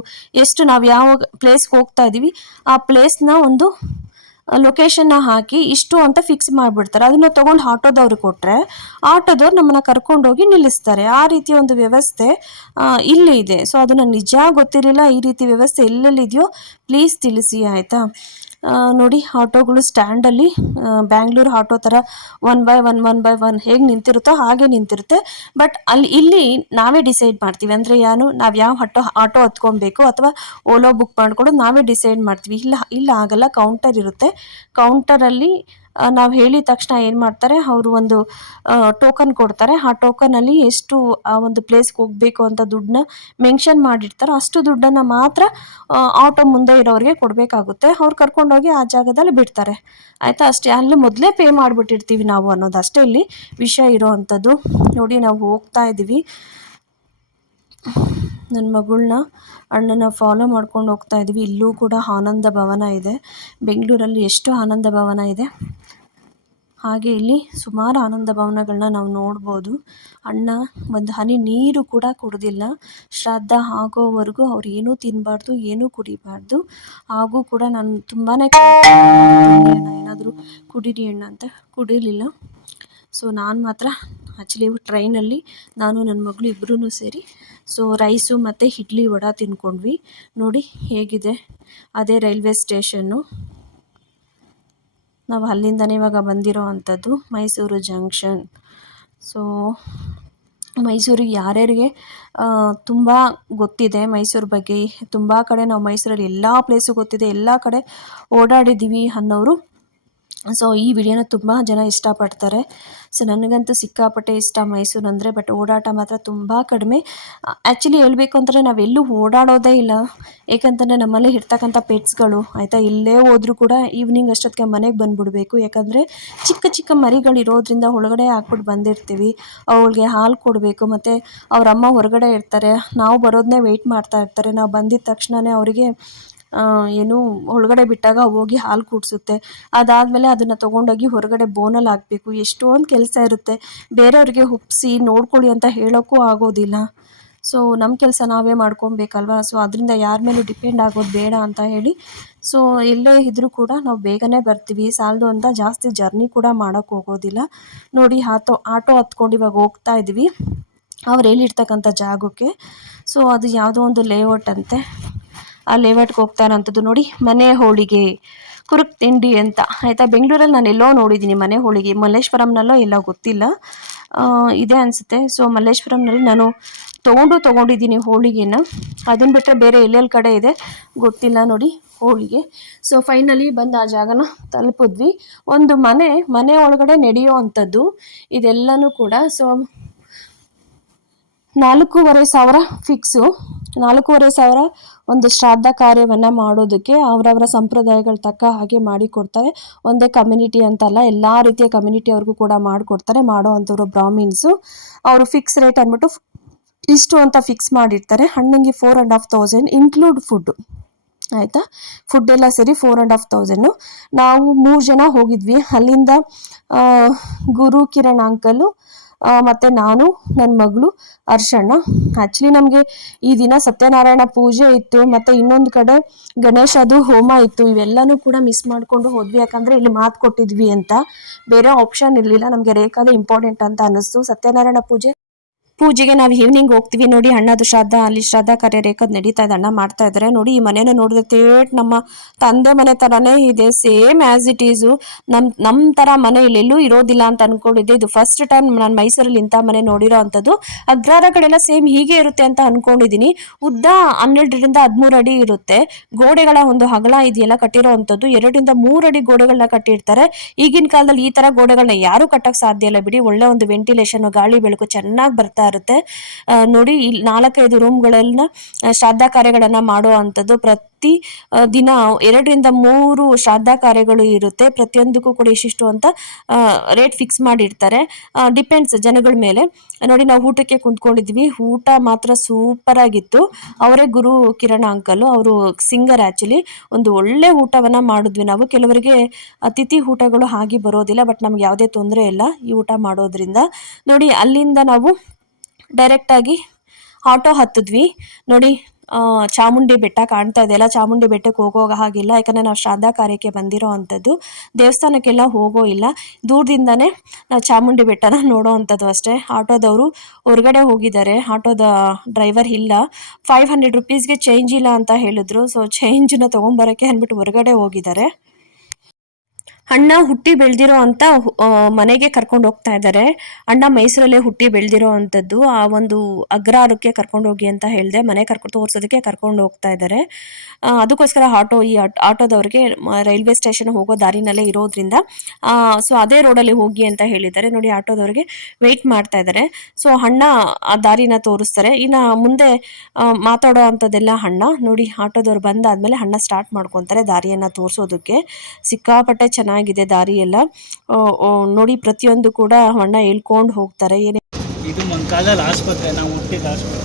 ಎಷ್ಟು ನಾವು ಯಾವ ಪ್ಲೇಸ್ಗೆ ಹೋಗ್ತಾ ಇದ್ದೀವಿ ಆ ಪ್ಲೇಸ್ನ ಒಂದು ಲೊಕೇಶನ್ನ ಹಾಕಿ ಇಷ್ಟು ಅಂತ ಫಿಕ್ಸ್ ಮಾಡಿಬಿಡ್ತಾರೆ. ಅದನ್ನು ತೊಗೊಂಡು ಆಟೋದವ್ರಿಗೆ ಕೊಟ್ಟರೆ ಆಟೋದವ್ರು ನಮ್ಮನ್ನು ಕರ್ಕೊಂಡೋಗಿ ನಿಲ್ಲಿಸ್ತಾರೆ. ಆ ರೀತಿಯ ಒಂದು ವ್ಯವಸ್ಥೆ ಇಲ್ಲಿ ಇದೆ. ಸೊ ಅದು ನನಗೆ ನಿಜ ಗೊತ್ತಿರಲಿಲ್ಲ. ಈ ರೀತಿ ವ್ಯವಸ್ಥೆ ಎಲ್ಲೆಲ್ಲಿದೆಯೋ ಪ್ಲೀಸ್ ತಿಳಿಸಿ ಆಯಿತಾ. ನೋಡಿ ಆಟೋಗಳು ಸ್ಟ್ಯಾಂಡಲ್ಲಿ ಬ್ಯಾಂಗ್ಳೂರು ಆಟೋ ಥರ 1 by 1 ಹೇಗೆ ನಿಂತಿರುತ್ತೋ ಹಾಗೆ ನಿಂತಿರುತ್ತೆ. ಬಟ್ ಇಲ್ಲಿ ನಾವೇ ಡಿಸೈಡ್ ಮಾಡ್ತೀವಿ. ಅಂದರೆ ನಾವು ಯಾವ ಆಟೋ ಹತ್ಕೊಬೇಕು ಅಥವಾ ಓಲೋ ಬುಕ್ ಮಾಡಿಕೊಂಡು ನಾವೇ ಡಿಸೈಡ್ ಮಾಡ್ತೀವಿ. ಇಲ್ಲ ಆಗಲ್ಲ, ಕೌಂಟರ್ ಇರುತ್ತೆ. ಕೌಂಟರಲ್ಲಿ ನಾವು ಹೇಳಿದ ತಕ್ಷಣ ಏನು ಮಾಡ್ತಾರೆ, ಅವರು ಒಂದು ಟೋಕನ್ ಕೊಡ್ತಾರೆ. ಆ ಟೋಕನಲ್ಲಿ ಎಷ್ಟು ಆ ಒಂದು ಪ್ಲೇಸ್ಗೆ ಹೋಗಬೇಕು ಅಂತ ದುಡ್ಡನ್ನ ಮೆನ್ಷನ್ ಮಾಡಿರ್ತಾರೆ. ಅಷ್ಟು ದುಡ್ಡನ್ನು ಮಾತ್ರ ಆಟೋ ಮುಂದೆ ಇರೋರಿಗೆ ಕೊಡಬೇಕಾಗುತ್ತೆ. ಅವ್ರು ಕರ್ಕೊಂಡೋಗಿ ಆ ಜಾಗದಲ್ಲಿ ಬಿಡ್ತಾರೆ ಆಯಿತಾ. ಅಷ್ಟೇ, ಅಲ್ಲಿ ಮೊದಲೇ ಪೇ ಮಾಡಿಬಿಟ್ಟಿರ್ತೀವಿ ನಾವು ಅನ್ನೋದು ಅಷ್ಟೇ ಇಲ್ಲಿ ವಿಷಯ ಇರೋ ಅಂಥದ್ದು. ನೋಡಿ ನಾವು ಹೋಗ್ತಾ ಇದ್ದೀವಿ. ನನ್ನ ಮಗಳನ್ನ ಅಣ್ಣನ ಫಾಲೋ ಮಾಡ್ಕೊಂಡು ಹೋಗ್ತಾ ಇದ್ದೀವಿ. ಇಲ್ಲೂ ಕೂಡ ಆನಂದ ಭವನ ಇದೆ. ಬೆಂಗಳೂರಲ್ಲಿ ಎಷ್ಟು ಆನಂದ ಭವನ ಇದೆ, ಹಾಗೆ ಇಲ್ಲಿ ಸುಮಾರು ಆನಂದ ಭವನಗಳನ್ನ ನಾವು ನೋಡ್ಬೋದು. ಅಣ್ಣ ಒಂದು ಹನಿ ನೀರು ಕೂಡ ಕುಡಿದಿಲ್ಲ. ಶ್ರಾದ್ದ ಆಗೋವರೆಗೂ ಅವ್ರು ಏನೂ ತಿನ್ನಬಾರ್ದು, ಏನೂ ಕುಡಿಬಾರ್ದು. ಹಾಗೂ ಕೂಡ ನಾನು ತುಂಬಾ ಏನಾದರೂ ಕುಡೀರಿ ಅಣ್ಣ ಅಂತ, ಕುಡಿಲಿಲ್ಲ. ಸೊ ನಾನು ಮಾತ್ರ ಆ್ಯಕ್ಚುಲಿ ಟ್ರೈನಲ್ಲಿ ನಾನು ನನ್ನ ಮಗಳು ಇಬ್ಬರೂ ಸೇರಿ ಸೊ ರೈಸು ಮತ್ತು ಇಡ್ಲಿ ವಡೆ ತಿನ್ಕೊಂಡ್ವಿ. ನೋಡಿ ಹೇಗಿದೆ, ಅದೇ ರೈಲ್ವೆ ಸ್ಟೇಷನ್ನು. ನಾವು ಅಲ್ಲಿಂದನೇ ಇವಾಗ ಬಂದಿರೋ ಅಂಥದ್ದು ಮೈಸೂರು ಜಂಕ್ಷನ್. ಸೊ ಮೈಸೂರಿಗೆ ಯಾರ್ಯಾರಿಗೆ ತುಂಬ ಗೊತ್ತಿದೆ ಮೈಸೂರು ಬಗ್ಗೆ, ತುಂಬ ಕಡೆ ನಾವು ಮೈಸೂರಲ್ಲಿ ಎಲ್ಲ ಪ್ಲೇಸು ಗೊತ್ತಿದೆ, ಎಲ್ಲ ಕಡೆ ಓಡಾಡಿದ್ದೀವಿ ಅನ್ನೋರು ಸೊ ಈ ವಿಡಿಯೋನ ತುಂಬ ಜನ ಇಷ್ಟಪಡ್ತಾರೆ. ಸೊ ನನಗಂತೂ ಸಿಕ್ಕಾಪಟ್ಟೆ ಇಷ್ಟ ಮೈಸೂರು ಅಂದರೆ. ಬಟ್ ಓಡಾಟ ಮಾತ್ರ ತುಂಬ ಕಡಿಮೆ. ಆ್ಯಕ್ಚುಲಿ ಹೇಳಬೇಕು ಅಂದರೆ ನಾವೆಲ್ಲೂ ಓಡಾಡೋದೇ ಇಲ್ಲ. ಏಕೆಂತಂದರೆ ನಮ್ಮಲ್ಲಿ ಇರ್ತಕ್ಕಂಥ ಪೆಟ್ಸ್ಗಳು ಆಯಿತಾ, ಇಲ್ಲೇ ಹೋದರೂ ಕೂಡ ಈವ್ನಿಂಗ್ ಅಷ್ಟೊತ್ತಿಗೆ ಮನೆಗೆ ಬಂದುಬಿಡಬೇಕು. ಯಾಕಂದರೆ ಚಿಕ್ಕ ಚಿಕ್ಕ ಮರಿಗಳಿರೋದ್ರಿಂದ ಒಳಗಡೆ ಹಾಕ್ಬಿಟ್ಟು ಬಂದಿರ್ತೀವಿ. ಅವಳಿಗೆ ಹಾಲು ಕೊಡಬೇಕು, ಮತ್ತು ಅವ್ರ ಅಮ್ಮ ಹೊರಗಡೆ ಇರ್ತಾರೆ, ನಾವು ಬರೋದನ್ನೇ ವೆಯ್ಟ್ ಮಾಡ್ತಾ ಇರ್ತಾರೆ. ನಾವು ಬಂದಿದ್ದ ತಕ್ಷಣವೇ ಅವರಿಗೆ ಏನು ಒಳಗಡೆ ಬಿಟ್ಟಾಗ ಹೋಗಿ ಹಾಲು ಕುಡಿಸುತ್ತೆ. ಅದಾದಮೇಲೆ ಅದನ್ನು ತೊಗೊಂಡೋಗಿ ಹೊರಗಡೆ ಬೋನಲ್ಲಿ ಹಾಕಬೇಕು. ಎಷ್ಟೊಂದು ಕೆಲಸ ಇರುತ್ತೆ. ಬೇರೆಯವ್ರಿಗೆ ಒಪ್ಪಿಸಿ ನೋಡ್ಕೊಳ್ಳಿ ಅಂತ ಹೇಳೋಕ್ಕೂ ಆಗೋದಿಲ್ಲ. ಸೊ ನಮ್ಮ ಕೆಲಸ ನಾವೇ ಮಾಡ್ಕೊಬೇಕಲ್ವ. ಸೊ ಅದರಿಂದ ಯಾರ ಮೇಲೂ ಡಿಪೆಂಡ್ ಆಗೋದು ಬೇಡ ಅಂತ ಹೇಳಿ, ಸೊ ಎಲ್ಲೇ ಇದ್ದರೂ ಕೂಡ ನಾವು ಬೇಗನೆ ಬರ್ತೀವಿ. ಸಾಲದು ಅಂತ ಜಾಸ್ತಿ ಜರ್ನಿ ಕೂಡ ಮಾಡೋಕ್ಕೆ ಹೋಗೋದಿಲ್ಲ. ನೋಡಿ ಆಟೋ ಹತ್ಕೊಂಡು ಇವಾಗ ಹೋಗ್ತಾ ಇದ್ವಿ ಅವ್ರು ಹೇಳಿರ್ತಕ್ಕಂಥ ಜಾಗಕ್ಕೆ. ಸೊ ಅದು ಯಾವುದೋ ಒಂದು ಲೇಔಟ್ ಅಂತೆ. ಆ ಲೇಔಟ್ಗೆ ಹೋಗ್ತಾ ಇರೋಂಥದ್ದು ನೋಡಿ, ಮನೆ ಹೋಳಿಗೆ ಕುರುಕ್ ತಿಂಡಿ ಅಂತ ಆಯಿತಾ. ಬೆಂಗಳೂರಲ್ಲಿ ನಾನು ಎಲ್ಲೋ ನೋಡಿದ್ದೀನಿ ಮನೆ ಹೋಳಿಗೆ, ಮಲ್ಲೇಶ್ವರಂನಲ್ಲೋ ಎಲ್ಲೋ ಗೊತ್ತಿಲ್ಲ, ಇದೆ ಅನಿಸುತ್ತೆ. ಸೊ ಮಲ್ಲೇಶ್ವರಂನಲ್ಲಿ ನಾನು ತೊಗೊಂಡಿದ್ದೀನಿ ಹೋಳಿಗೆನ. ಅದನ್ನು ಬಿಟ್ಟರೆ ಬೇರೆ ಎಲ್ಲೆಲ್ಲಿ ಕಡೆ ಇದೆ ಗೊತ್ತಿಲ್ಲ ನೋಡಿ ಹೋಳಿಗೆ. ಸೊ ಫೈನಲಿ ಬಂದು ಆ ಜಾಗನ ತಲುಪಿದ್ವಿ. ಒಂದು ಮನೆ ಒಳಗಡೆ ನಡೆಯೋ ಅಂಥದ್ದು ಇದೆಲ್ಲನೂ ಕೂಡ. So 4,500 fix. 4,500 ಒಂದು ಶ್ರಾದ್ದ ಕಾರ್ಯವನ್ನು ಮಾಡೋದಕ್ಕೆ ಅವರವರ ಸಂಪ್ರದಾಯಗಳ ತಕ್ಕ ಹಾಗೆ ಮಾಡಿಕೊಡ್ತಾರೆ. ಒಂದೇ ಕಮ್ಯುನಿಟಿ ಅಂತಲ್ಲ, ಎಲ್ಲ ರೀತಿಯ ಕಮ್ಯುನಿಟಿ ಅವ್ರಿಗೂ ಕೂಡ ಮಾಡಿಕೊಡ್ತಾರೆ. ಮಾಡೋ ಅಂಥವ್ರು ಬ್ರಾಹ್ಮಿನ್ಸು. ಅವರು ಫಿಕ್ಸ್ ರೇಟ್ ಅಂದ್ಬಿಟ್ಟು ಇಷ್ಟು ಅಂತ ಫಿಕ್ಸ್ ಮಾಡಿರ್ತಾರೆ. ಹಣ್ಣಿಗೆ 4,500 ಇನ್ಕ್ಲೂಡ್ ಫುಡ್ಡು ಆಯಿತಾ. ಫುಡ್ ಎಲ್ಲ ಸೇರಿ 4,500. ನಾವು 3 ಜನ ಹೋಗಿದ್ವಿ. ಅಲ್ಲಿಂದ ಗುರು ಕಿರಣ್ ಅಂಕಲು, ಮತ್ತು ನಾನು, ನನ್ನ ಮಗಳು ಹರ್ಷಣ್ಣ. ಆ್ಯಕ್ಚುಲಿ ನಮಗೆ ಈ ದಿನ ಸತ್ಯನಾರಾಯಣ ಪೂಜೆ ಇತ್ತು, ಮತ್ತು ಇನ್ನೊಂದು ಕಡೆ ಗಣೇಶದು ಹೋಮ ಇತ್ತು. ಇವೆಲ್ಲನೂ ಕೂಡ ಮಿಸ್ ಮಾಡಿಕೊಂಡು ಹೋದ್ವಿ. ಯಾಕಂದರೆ ಇಲ್ಲಿ ಮಾತು ಕೊಟ್ಟಿದ್ವಿ ಅಂತ, ಬೇರೆ ಆಪ್ಷನ್ ಇರಲಿಲ್ಲ. ನಮಗೆ ರೇಖಾದೇ ಇಂಪಾರ್ಟೆಂಟ್ ಅಂತ ಅನ್ನಿಸ್ತು. ಸತ್ಯನಾರಾಯಣ ಪೂಜೆಗೆ ನಾವು ಈವ್ನಿಂಗ್ ಹೋಗ್ತೀವಿ ನೋಡಿ. ಅಣ್ಣದು ಶ್ರಾದ್ದ, ಅಲ್ಲಿ ಶ್ರಾದ್ದ ಕಾರ್ಯ ರೇಖಾದ್ ನಡೀತಾ ಇದೆ, ಅಣ್ಣ ಮಾಡ್ತಾ ಇದ್ದಾರೆ ನೋಡಿ. ಈ ಮನೇನ ನೋಡಿದ್ರೆ ತೇಟ್ ನಮ್ಮ ತಂದೆ ಮನೆ ಥರನೇ ಇದೆ, ಸೇಮ್ ಆ್ಯಸ್ ಇಟ್ ಈಸು. ನಮ್ಮ ಥರ ಮನೆ ಇಲ್ಲೆಲ್ಲೂ ಇರೋದಿಲ್ಲ ಅಂತ ಅಂದ್ಕೊಂಡಿದ್ದೆ. ಇದು ಫಸ್ಟ್ ಟೈಮ್ ನಾನು ಮೈಸೂರಲ್ಲಿ ಇಂಥ ಮನೆ ನೋಡಿರೋ ಅಂಥದ್ದು. ಅಗ್ರಹಾರ ಕಡೆಲ್ಲ ಸೇಮ್ ಹೀಗೆ ಇರುತ್ತೆ ಅಂತ ಅಂದ್ಕೊಂಡಿದ್ದೀನಿ. ಉದ್ದ 12ರಿಂದ 13 ಅಡಿ ಇರುತ್ತೆ. ಗೋಡೆಗಳ ಒಂದು ಅಗಲ ಇದೆಯಲ್ಲ ಕಟ್ಟಿರೋ ಅಂಥದ್ದು 2ರಿಂದ 3 ಅಡಿ ಗೋಡೆಗಳನ್ನ ಕಟ್ಟಿರ್ತಾರೆ. ಈಗಿನ ಕಾಲದಲ್ಲಿ ಈ ಥರ ಗೋಡೆಗಳನ್ನ ಯಾರೂ ಕಟ್ಟಕ್ಕೆ ಸಾಧ್ಯ ಇಲ್ಲ ಬಿಡಿ. ಒಳ್ಳೆ ಒಂದು ವೆಂಟಿಲೇಷನ್, ಗಾಳಿ ಬೆಳಕು ಚೆನ್ನಾಗಿ ಬರ್ತಾ ಇರುತ್ತೆ ನೋಡಿ. ಇಲ್ಲಿ 4-5 ರೂಮ್ಗಳನ್ನ ಶ್ರಾದ್ದ ಕಾರ್ಯಗಳನ್ನು ಮಾಡೋ ಅಂಥದ್ದು. ಪ್ರತಿ ದಿನ 2ರಿಂದ 3 ಶ್ರಾದ್ದ ಕಾರ್ಯಗಳು ಇರುತ್ತೆ. ಪ್ರತಿಯೊಂದಕ್ಕೂ ಕೂಡ ಇಷ್ಟಿಷ್ಟು ಅಂತ ರೇಟ್ ಫಿಕ್ಸ್ ಮಾಡಿರ್ತಾರೆ. ಡಿಪೆಂಡ್ಸ್ ಜನಗಳ ಮೇಲೆ ನೋಡಿ. ನಾವು ಊಟಕ್ಕೆ ಕುಂತ್ಕೊಂಡಿದ್ವಿ. ಊಟ ಮಾತ್ರ ಸೂಪರ್ ಆಗಿತ್ತು. ಅವರೇ ಗುರು ಕಿರಣ್ ಅಂಕಲು, ಅವರು ಸಿಂಗರ್ ಆ್ಯಕ್ಚುಲಿ. ಒಂದು ಒಳ್ಳೆ ಊಟವನ್ನು ಮಾಡಿದ್ವಿ ನಾವು. ಕೆಲವರಿಗೆ ಅತಿಥಿ ಊಟಗಳು ಆಗಿ ಬರೋದಿಲ್ಲ, ಬಟ್ ನಮ್ಗೆ ಯಾವುದೇ ತೊಂದರೆ ಇಲ್ಲ ಈ ಊಟ ಮಾಡೋದ್ರಿಂದ ನೋಡಿ. ಅಲ್ಲಿಂದ ನಾವು ಡೈರೆಕ್ಟಾಗಿ ಆಟೋ ಹತ್ತಿದ್ವಿ ನೋಡಿ. ಚಾಮುಂಡಿ ಬೆಟ್ಟ ಕಾಣ್ತಾ ಇದೆಯಲ್ಲ, ಚಾಮುಂಡಿ ಬೆಟ್ಟಕ್ಕೆ ಹೋಗೋ ಹಾಗಿಲ್ಲ. ಯಾಕಂದರೆ ನಾವು ಶ್ರಾದ್ದ ಕಾರ್ಯಕ್ಕೆ ಬಂದಿರೋ ಅಂಥದ್ದು. ದೇವಸ್ಥಾನಕ್ಕೆಲ್ಲ ಹೋಗೋ ಇಲ್ಲ, ದೂರದಿಂದನೇ ನಾವು ಚಾಮುಂಡಿ ಬೆಟ್ಟನ ನೋಡೋ ಅಂಥದ್ದು ಅಷ್ಟೇ. ಆಟೋದವರು ಹೊರಗಡೆ ಹೋಗಿದ್ದಾರೆ, ಆಟೋದ ಡ್ರೈವರ್ ಇಲ್ಲ. 500 ರುಪೀಸ್ಗೆ ಚೇಂಜ್ ಇಲ್ಲ ಅಂತ ಹೇಳಿದ್ರು. ಸೊ ಚೇಂಜನ್ನ ತೊಗೊಂಬರೋಕ್ಕೆ ಅಂದ್ಬಿಟ್ಟು ಹೊರಗಡೆ ಹೋಗಿದ್ದಾರೆ. ಅಣ್ಣ ಹುಟ್ಟಿ ಬೆಳೆದಿರೋ ಅಂತ ಮನೆಗೆ ಕರ್ಕೊಂಡು ಹೋಗ್ತಾ ಇದ್ದಾರೆ. ಅಣ್ಣ ಮೈಸೂರಲ್ಲೇ ಹುಟ್ಟಿ ಬೆಳೆದಿರೋ ಅಂಥದ್ದು. ಆ ಒಂದು ಅಗ್ರಹಾರಕ್ಕೆ ಕರ್ಕೊಂಡು ಹೋಗಿ ಅಂತ ಹೇಳಿದೆ, ಮನೆ ತೋರಿಸೋದಕ್ಕೆ ಕರ್ಕೊಂಡು ಹೋಗ್ತಾ ಇದ್ದಾರೆ. ಅದಕ್ಕೋಸ್ಕರ ಈ ಆಟೋದವ್ರಿಗೆ ರೈಲ್ವೆ ಸ್ಟೇಷನ್ ಹೋಗೋ ದಾರಿನಲ್ಲೇ ಇರೋದ್ರಿಂದ ಸೊ ಅದೇ ರೋಡಲ್ಲಿ ಹೋಗಿ ಅಂತ ಹೇಳಿದ್ದಾರೆ ನೋಡಿ. ಆಟೋದವ್ರಿಗೆ ವೆಯ್ಟ್ ಮಾಡ್ತಾ ಇದ್ದಾರೆ. ಸೊ ಅಣ್ಣ ಆ ದಾರಿನ ತೋರಿಸ್ತಾರೆ. ಇನ್ನು ಮುಂದೆ ಮಾತಾಡೋ ಅಂಥದ್ದೆಲ್ಲ ಅಣ್ಣ ನೋಡಿ. ಆಟೋದವ್ರು ಬಂದಾದ್ಮೇಲೆ ಅಣ್ಣ ಸ್ಟಾರ್ಟ್ ಮಾಡ್ಕೊತಾರೆ ದಾರಿಯನ್ನು ತೋರಿಸೋದಕ್ಕೆ. ಸಿಕ್ಕಾಪಟ್ಟೆ ಚೆನ್ನಾಗಿದೆ ದಾರಿ ಎಲ್ಲ ನೋಡಿ. ಪ್ರತಿಯೊಂದು ಕೂಡ ಅಣ್ಣ ಹೇಳ್ಕೊಂಡು ಹೋಗ್ತಾರೆ. ಏನೇ ಇದು ಮೊನ್ಕಾಲದಲ್ಲಿ ಆಸ್ಪತ್ರೆ, ನಾವು ಹುಟ್ಟಿದ ಆಸ್ಪತ್ರೆ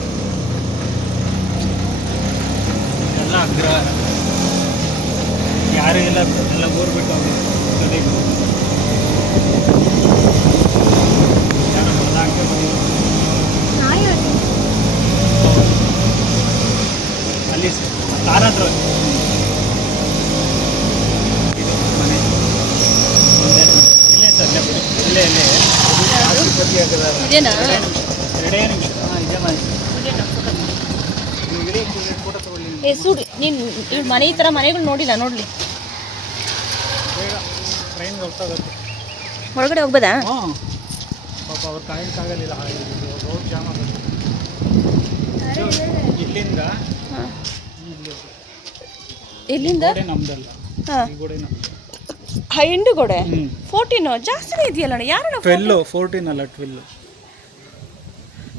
ಎಲ್ಲ ಅಗ್ರಹಾರ. ಯಾರು ಎಲ್ಲ ಊರು ಬಿಟ್ಟು ಹೋಗಿದ್ದು ಅಲ್ಲಿ ಕಾರ್ ಹತ್ರ ಇದು ಮನೆ ಇಲ್ಲೇ ಸರ್, ಇಲ್ಲೇ ಇದೇನಾ? 2 ನಿಮಿಷ. ಇದೇ ಮನೆ. ಫೋಟೋ ತಗೊಳ್ಳಿ. ಸುಡಿ ನೀನು ಮನೆ ಈ ಥರ ಮನೆಗಳು ನೋಡಿಲ್ಲ. ನೋಡಲಿ ಟ್ರೈನ್ ಹೋಗ್ತಾ ಇರುತ್ತೆ. ಹೊರಗಡೆ ಹೋಗ್ಬೋದಾ? ಹಾಂ ಪಾಪ ಅವ್ರು ಕಾಯೋಕ್ಕಾಗಲಿಲ್ಲ, ರೋಡ್ ಜಾಮ್ ಆಗುತ್ತೆ. ಇಲ್ಲಿಂದ ಎಲ್ಲಿಂದ? ಗೋಡೆ ನಮ್ದಲ್ಲ, ಹಾಂ ಈ ಗೋಡೆ ನಮ್ದು. ಹಿಂಡುಗೋಡೆ 14 ಜಾಸ್ತಿನೇ ಇದೆಯಲ್ಲ ಅಣ್ಣ. ಯಾರಣ್ಣ 12 14 ಅಲ್ಲ 12.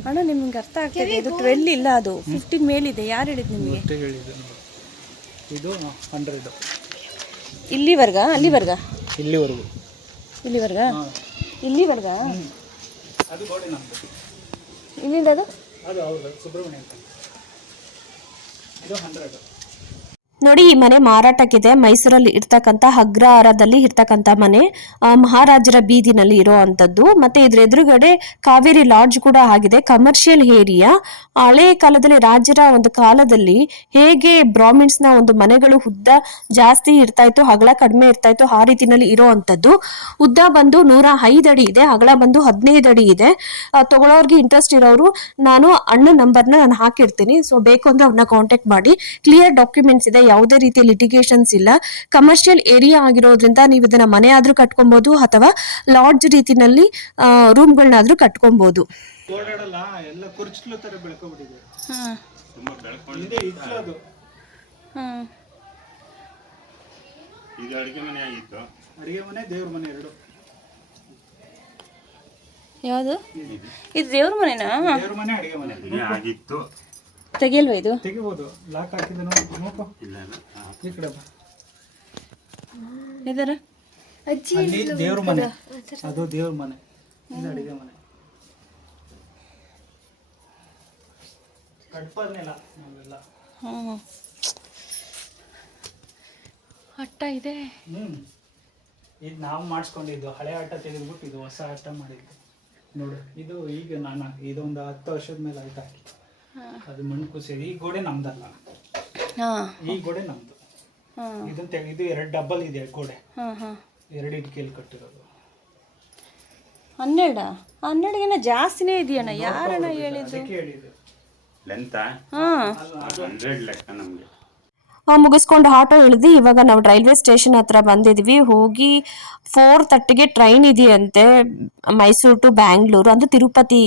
ಅಣ್ಣ ನಿಮ್ಗೆ ಅರ್ಥ ಆಗ್ತದೆ, ಇದು 12 ಇಲ್ಲ, ಅದು 15 ಮೇಲಿದೆ. ಯಾರು ಹೇಳಿದ್ದು ನಿಮಗೆ? ಮತ್ತೆ ಹೇಳಿದೆ ನೋಡಿ, ಇದು 100 ಇಲ್ಲಿವರೆಗ ಅಲ್ಲಿವರೆಗ ಇಲ್ಲಿವರೆಗೂ. ಇಲ್ಲಿವರೆಗ ಇಲ್ಲಿವರೆಗ ಅದು ಗೋಡೆ ನಮ್ಮದು. ಇಲ್ಲಿಂದ ಅದು ಹೌದು ಸುಬ್ರಹ್ಮಣ್ಯ ಅಂತ. ಇದು 100. ನೋಡಿ, ಈ ಮನೆ ಮಾರಾಟಕ್ಕಿದೆ. ಮೈಸೂರಲ್ಲಿ ಇರ್ತಕ್ಕಂಥ ಅಗ್ರಹಾರದಲ್ಲಿ ಇರ್ತಕ್ಕಂಥ ಮನೆ, ಮಹಾರಾಜರ ಬೀದಿನಲ್ಲಿ ಇರೋ ಅಂಥದ್ದು. ಮತ್ತೆ ಇದ್ರ ಎದುರುಗಡೆ ಕಾವೇರಿ ಲಾಡ್ಜ್ ಕೂಡ ಆಗಿದೆ. Commercial area. ಹಳೆ ಕಾಲದಲ್ಲಿ ರಾಜರ ಒಂದು ಕಾಲದಲ್ಲಿ ಹೇಗೆ ಬ್ರಾಹ್ಮಿನ್ಸ್ನ ಒಂದು ಮನೆಗಳು ಉದ್ದ ಜಾಸ್ತಿ ಇರ್ತಾ ಇತ್ತು, ಅಗಲ ಕಡಿಮೆ ಇರ್ತಾ ಇತ್ತು, ಆ ರೀತಿನಲ್ಲಿ ಇರೋ ಅಂಥದ್ದು. ಉದ್ದ ಬಂದು 105 ಅಡಿ ಇದೆ, ಅಗಲ ಬಂದು 15 ಅಡಿ ಇದೆ. ತಗೊಳ್ಳೋರ್ಗೆ ಇಂಟ್ರೆಸ್ಟ್ ಇರೋರು ನಾನು ಅಣ್ಣನ ನಂಬರ್ನ ನಾನು ಹಾಕಿರ್ತೀನಿ. ಸೊ ಬೇಕು ಅಂದ್ರೆ ಅವ್ರನ್ನ ಕಾಂಟ್ಯಾಕ್ಟ್ ಮಾಡಿ. ಕ್ಲಿಯರ್ ಡಾಕ್ಯುಮೆಂಟ್ಸ್ ಇದೆ, ಯಾವುದೇ ರೀತಿಯ ಲಿಟಿಗೇಷನ್ಸ್ ಇಲ್ಲ. ಕಮರ್ಷಿಯಲ್ ಏರಿಯಾ ಆಗಿರೋದ್ರಿಂದ ನೀವು ಇದನ್ನ ಮನೆ ಆದ್ರೂ ಕಟ್ಕೊಬಹುದು ಅಥವಾ ಲಾಡ್ಜ್ ರೀತಿನಲ್ಲಿ ರೂಮ್ಗಳನ್ನಾದ್ರೂ ಕಟ್ಕೊಬಹುದು. ಓಡಾಡಲ್ಲ, ಎಲ್ಲ ಕುರ್ಚಲು ತರ ಬೆಳ್ಕೊಂಡ್ಬಿಟ್ಟಿದೆ. ತುಂಬಾ ಬೆಳ್ಕೊಂಡಿದೆ. ಅದು ಇದು ಅಡಿಗೆ ಮನೆ ಆಗಿತ್ತು. ಅಡಿಗೆ ಮನೆ, ದೇವ್ರ ಮನೆ ಎರಡು. ಯಾವುದು ಇದು? ದೇವ್ರ ಮನೆನಾ? ದೇವ್ರ ಮನೆ, ಅಡಿಗೆ ಮನೆ ಆಗಿತ್ತು. ತೆಗಿಯಲ್ವಾ ಇದು? ತೆಗಿಬಹುದು. ಲಾಕ್ ಹಾಕಿದೆ ನೋಡಿ. ಇಲ್ಲ ಈ ಕಡೆ ಬಾ. ಇದರ ಅಲ್ಲಿ ದೇವ್ರ ಮನೆ, ಅದು ದೇವ್ರ ಮನೆ, ಇದು ಅಡಿಗೆ ಮನೆ. ಕಟ್ಪರ್ನೆಲ್ಲ ನಾವೆಲ್ಲ ಅಟ್ಟ ಇದೆ. ಇದು ನಾವು ಮಾಡಿಸ್ಕೊಂಡಿದ್ದು. ಹಳೆ ಆಟ ತೆಗೆದ್ಬಿಟ್ಟು ಇದು ಹೊಸ ಆಟ ಮಾಡಿದ್ದು ನೋಡು. ಇದು ಈಗ ನಾನು ಇದೊಂದು 10 ವರ್ಷದ ಮೇಲೆ ಆಯ್ತು ಹಾಕಿ. ಅದು ಮಣ್ಣು ಕುಸಿಯೋದು. ಈ ಗೋಡೆ ನಮ್ದಲ್ಲ, ಈ ಗೋಡೆ ನಮ್ದು. ಇದನ್ನ ಇದು 2 ಡಬಲ್ ಇದೆ ಗೋಡೆ. 2 ಇಟ್ಕೆಯಲ್ಲಿ ಕಟ್ಟಿರೋದು. 12 ಜಾಸ್ತಿನೇ ಇದೆಯಣ್ಣ. ಯಾರಣ್ಣ ಹೇಳಿದ್ದು? ಲೆಂತಾ? 100 ಲೆಕ್ಕ ನಮಗೆ. ಮುಗಿಸ್ಕೊಂಡು ಆಟೋ ಇಳಿದು ಇವಾಗ ನಾವು ರೈಲ್ವೆ ಸ್ಟೇಷನ್ ಹತ್ರ ಬಂದಿದ್ವಿ. ಹೋಗಿ 4:30ಗೆ ಟ್ರೈನ್ ಇದೆಯಂತೆ ಮೈಸೂರು ಟು ಬ್ಯಾಂಗ್ಳೂರು. ಅಂದ್ರೆ ತಿರುಪತಿ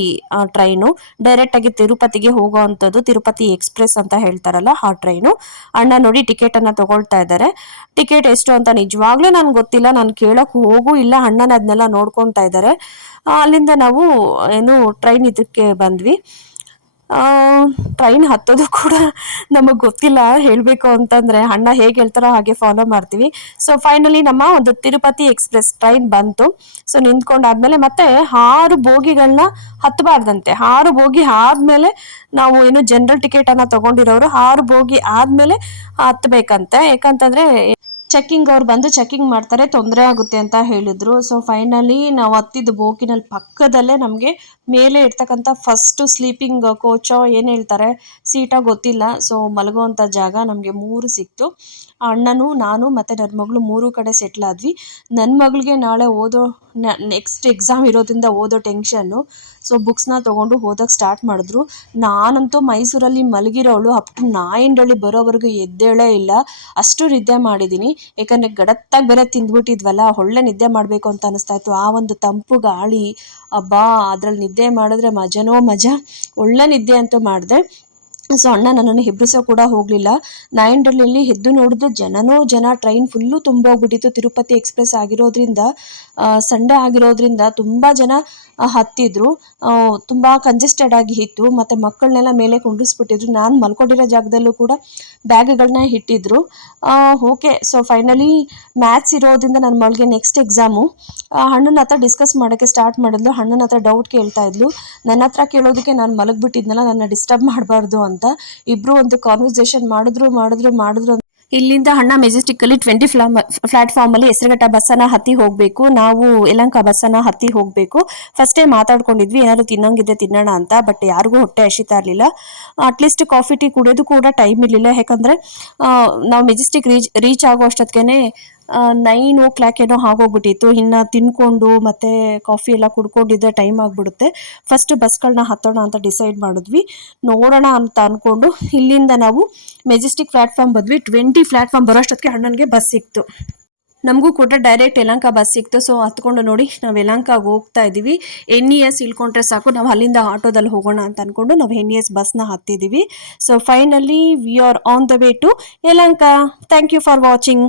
ಟ್ರೈನು, ಡೈರೆಕ್ಟ್ ಆಗಿ ತಿರುಪತಿಗೆ ಹೋಗೋ ಅಂಥದ್ದು. ತಿರುಪತಿ ಎಕ್ಸ್ಪ್ರೆಸ್ ಅಂತ ಹೇಳ್ತಾರಲ್ಲ, ಆ ಟ್ರೈನು. ಅಣ್ಣ ನೋಡಿ ಟಿಕೆಟ್ ಅನ್ನ ತಗೊಳ್ತಾ ಇದ್ದಾರೆ. ಟಿಕೆಟ್ ಎಷ್ಟು ಅಂತ ನಿಜವಾಗ್ಲೂ ನನ್ಗೆ ಗೊತ್ತಿಲ್ಲ, ನಾನು ಕೇಳಕ್ ಹೋಗೂ ಇಲ್ಲ. ಅಣ್ಣನ ಅದನ್ನೆಲ್ಲ ನೋಡ್ಕೊತಾ ಇದ್ದಾರೆ. ಅಲ್ಲಿಂದ ನಾವು ಟ್ರೈನ್ ಇದಕ್ಕೆ ಬಂದ್ವಿ. ಟ್ರೈನ್ ಹತ್ತೋದು ಕೂಡ ನಮಗೆ ಗೊತ್ತಿಲ್ಲ, ಹೇಳಬೇಕು ಅಂತಂದರೆ. ಅಣ್ಣ ಹೇಗೆ ಹೇಳ್ತಾರೋ ಹಾಗೆ ಫಾಲೋ ಮಾಡ್ತೀವಿ. ಸೊ ಫೈನಲಿ ನಮ್ಮ ಒಂದು ತಿರುಪತಿ ಎಕ್ಸ್ಪ್ರೆಸ್ ಟ್ರೈನ್ ಬಂತು. ಸೊ ನಿಂತ್ಕೊಂಡಾದ್ಮೇಲೆ ಮತ್ತೆ 6 ಬೋಗಿಗಳನ್ನ ಹತ್ತಬಾರ್ದಂತೆ. 6 ಬೋಗಿ ಆದಮೇಲೆ ನಾವು ಜನರಲ್ ಟಿಕೆಟನ್ನು ತೊಗೊಂಡಿರೋರು 6 ಬೋಗಿ ಆದಮೇಲೆ ಹತ್ತಬೇಕಂತೆ. ಯಾಕಂತಂದರೆ ಚೆಕ್ಕಿಂಗ್ ಅವ್ರು ಬಂದು ಚೆಕ್ಕಿಂಗ್ ಮಾಡ್ತಾರೆ, ತೊಂದರೆ ಆಗುತ್ತೆ ಅಂತ ಹೇಳಿದ್ರು. ಸೊ ಫೈನಲಿ ನಾವು ಹತ್ತಿದ್ದು ಬೋಗಿನಲ್ಲಿ ಪಕ್ಕದಲ್ಲೇ ನಮಗೆ ಮೇಲೆ ಇರ್ತಕ್ಕಂಥ ಫಸ್ಟ್ ಸ್ಲೀಪಿಂಗ್ ಕೋಚೋ ಏನು ಹೇಳ್ತಾರೆ, ಸೀಟೋ ಗೊತ್ತಿಲ್ಲ. ಸೊ ಮಲಗುವಂಥ ಜಾಗ ನಮಗೆ 3 ಸಿಕ್ತು. ಅಣ್ಣನು, ನಾನು ಮತ್ತು ನನ್ನ ಮಗಳು 3 ಕಡೆ ಸೆಟ್ಲ್ ಆದ್ವಿ. ನನ್ನ ಮಗಳಿಗೆ ನಾಳೆ ನೆಕ್ಸ್ಟ್ ಎಕ್ಸಾಮ್ ಇರೋದ್ರಿಂದ ಓದೋ ಟೆನ್ಷನ್ನು. ಸೊ ಬುಕ್ಸ್ನ ತೊಗೊಂಡು ಓದೋಕ್ಕೆ ಸ್ಟಾರ್ಟ್ ಮಾಡಿದ್ರು. ನಾನಂತೂ ಮೈಸೂರಲ್ಲಿ ಮಲಗಿರೋಳು ಅಪ್ ಟು 9 ಬರೋವರೆಗೂ ಎದ್ದೇಳೇ ಇಲ್ಲ, ಅಷ್ಟು ನಿದ್ದೆ ಮಾಡಿದ್ದೀನಿ. ಯಾಕಂದರೆ ಗಡತ್ತಾಗಿ ಬೇರೆ ತಿಂದ್ಬಿಟ್ಟಿದ್ವಲ್ಲ, ಒಳ್ಳೆ ನಿದ್ದೆ ಮಾಡಬೇಕು ಅಂತ ಅನಿಸ್ತಾ ಇತ್ತು. ಆ ಒಂದು ತಂಪು ಗಾಳಿ, ಅಬ್ಬಾ ಅದ್ರಲ್ಲಿ ನಿದ್ದೆ ಮಾಡಿದ್ರೆ ಮಜನೋ ಮಜಾ. ಒಳ್ಳೆ ನಿದ್ದೆ ಅಂತೂ ಮಾಡಿದೆ. ಸೊ ಅಣ್ಣ ನನ್ನನ್ನು ಹೆಬ್ರಿಸೋ ಕೂಡ ಹೋಗಲಿಲ್ಲ. 9 ಎದ್ದು ನೋಡಿದ್ರು ಜನ. ಟ್ರೈನ್ ಫುಲ್ಲು ತುಂಬೋಗ್ಬಿಟ್ಟಿತ್ತು. ತಿರುಪತಿ ಎಕ್ಸ್ಪ್ರೆಸ್ ಆಗಿರೋದ್ರಿಂದ, ಸಂಡೇ ಆಗಿರೋದ್ರಿಂದ ತುಂಬ ಜನ ಹತ್ತಿದ್ರು. ತುಂಬ ಕಂಜೆಸ್ಟೆಡ್ ಆಗಿ ಇತ್ತು. ಮತ್ತು ಮಕ್ಕಳನ್ನೆಲ್ಲ ಮೇಲೆ ಕುಂಡ್ರಿಸ್ಬಿಟ್ಟಿದ್ರು. ನಾನು ಮಲ್ಕೊಂಡಿರೋ ಜಾಗದಲ್ಲೂ ಕೂಡ ಬ್ಯಾಗ್ಗಳನ್ನ ಇಟ್ಟಿದ್ರು. ಓಕೆ. ಸೊ ಫೈನಲಿ ಮ್ಯಾಥ್ಸ್ ಇರೋದ್ರಿಂದ ನನ್ನ ಮಗಳಿಗೆ ನೆಕ್ಸ್ಟ್ ಎಕ್ಸಾಮು. ಅಣ್ಣನ ಹತ್ರ ಡಿಸ್ಕಸ್ ಮಾಡೋಕ್ಕೆ ಸ್ಟಾರ್ಟ್ ಮಾಡಿದ್ಲು. ಅಣ್ಣನ ಹತ್ರ ಡೌಟ್ ಕೇಳ್ತಾ ಇದ್ಲು. ನನ್ನ ಹತ್ರ ಕೇಳೋದಕ್ಕೆ ನಾನು ಮಲಗಿಬಿಟ್ಟಿದ್ನಲ್ಲ, ನನ್ನ ಡಿಸ್ಟರ್ಬ್ ಮಾಡಬಾರ್ದು ಅಂತ. ಇಬ್ಬರು ಒಂದು ಕಾನ್ವರ್ಸೇಷನ್ ಮಾಡಿದ್ರು. ಇಲ್ಲಿಂದ ಅಣ್ಣ ಮೆಜೆಸ್ಟಿಕ್ಕಲ್ಲಿ 20 ಪ್ಲಾಟ್ಫಾರ್ಮಲ್ಲಿ ಹೆಸರುಘಟ್ಟ ಬಸ್ಸನ್ನು ಹತ್ತಿ ಹೋಗಬೇಕು. ನಾವು ಯಲಹಂಕ ಬಸ್ಸನ್ನು ಹತ್ತಿ ಹೋಗಬೇಕು. ಫಸ್ಟೇ ಮಾತಾಡ್ಕೊಂಡಿದ್ವಿ ಏನಾದ್ರು ತಿನ್ನೋಂಗಿದ್ರೆ ತಿನ್ನೋಣ ಅಂತ. ಬಟ್ ಯಾರಿಗೂ ಹೊಟ್ಟೆ ಹಸಿತಾ ಇರಲಿಲ್ಲ. ಅಟ್ಲೀಸ್ಟ್ ಕಾಫಿ ಟೀ ಕುಡಿಯೋದು ಕೂಡ ಟೈಮ್ ಇರಲಿಲ್ಲ. ಯಾಕಂದರೆ ನಾವು ಮೆಜೆಸ್ಟಿಕ್ ರೀಚ್ ಆಗೋ ಅಷ್ಟೊತ್ತಿಗೆ 9 o'clock ಏನೋ ಆಗೋಗ್ಬಿಟ್ಟಿತ್ತು. ಇನ್ನು ತಿನ್ಕೊಂಡು ಮತ್ತು ಕಾಫಿ ಎಲ್ಲ ಕುಡ್ಕೊಂಡಿದ್ದರೆ ಟೈಮ್ ಆಗಿಬಿಡುತ್ತೆ. ಫಸ್ಟ್ ಬಸ್ಗಳನ್ನ ಹತ್ತೋಣ ಅಂತ ಡಿಸೈಡ್ ಮಾಡಿದ್ವಿ. ನೋಡೋಣ ಅಂತ ಅಂದ್ಕೊಂಡು ಇಲ್ಲಿಂದ ನಾವು ಮೆಜೆಸ್ಟಿಕ್ ಪ್ಲ್ಯಾಟ್ಫಾರ್ಮ್ ಬಂದ್ವಿ. 20 ಪ್ಲ್ಯಾಟ್ಫಾರ್ಮ್ ಬರೋಷ್ಟೊತ್ತಿಗೆ ಅಣ್ಣನಿಗೆ ಬಸ್ ಸಿಕ್ತು. ನಮಗೂ ಕೂಡ ಡೈರೆಕ್ಟ್ ಯಲಹಂಕ ಬಸ್ ಸಿಕ್ತು. ಸೊ ಹತ್ಕೊಂಡು ನೋಡಿ ನಾವು ಯಲಹಂಕಾಗೆ ಹೋಗ್ತಾ ಇದ್ದೀವಿ. NES ಇಳ್ಕೊಂಡ್ರೆ ಸಾಕು, ನಾವು ಅಲ್ಲಿಂದ ಆಟೋದಲ್ಲಿ ಹೋಗೋಣ ಅಂತ ಅಂದ್ಕೊಂಡು ನಾವು NES ಬಸ್ನ ಹತ್ತಿದ್ದೀವಿ. So finally we are on the way to Yelahanka. Thank you for watching.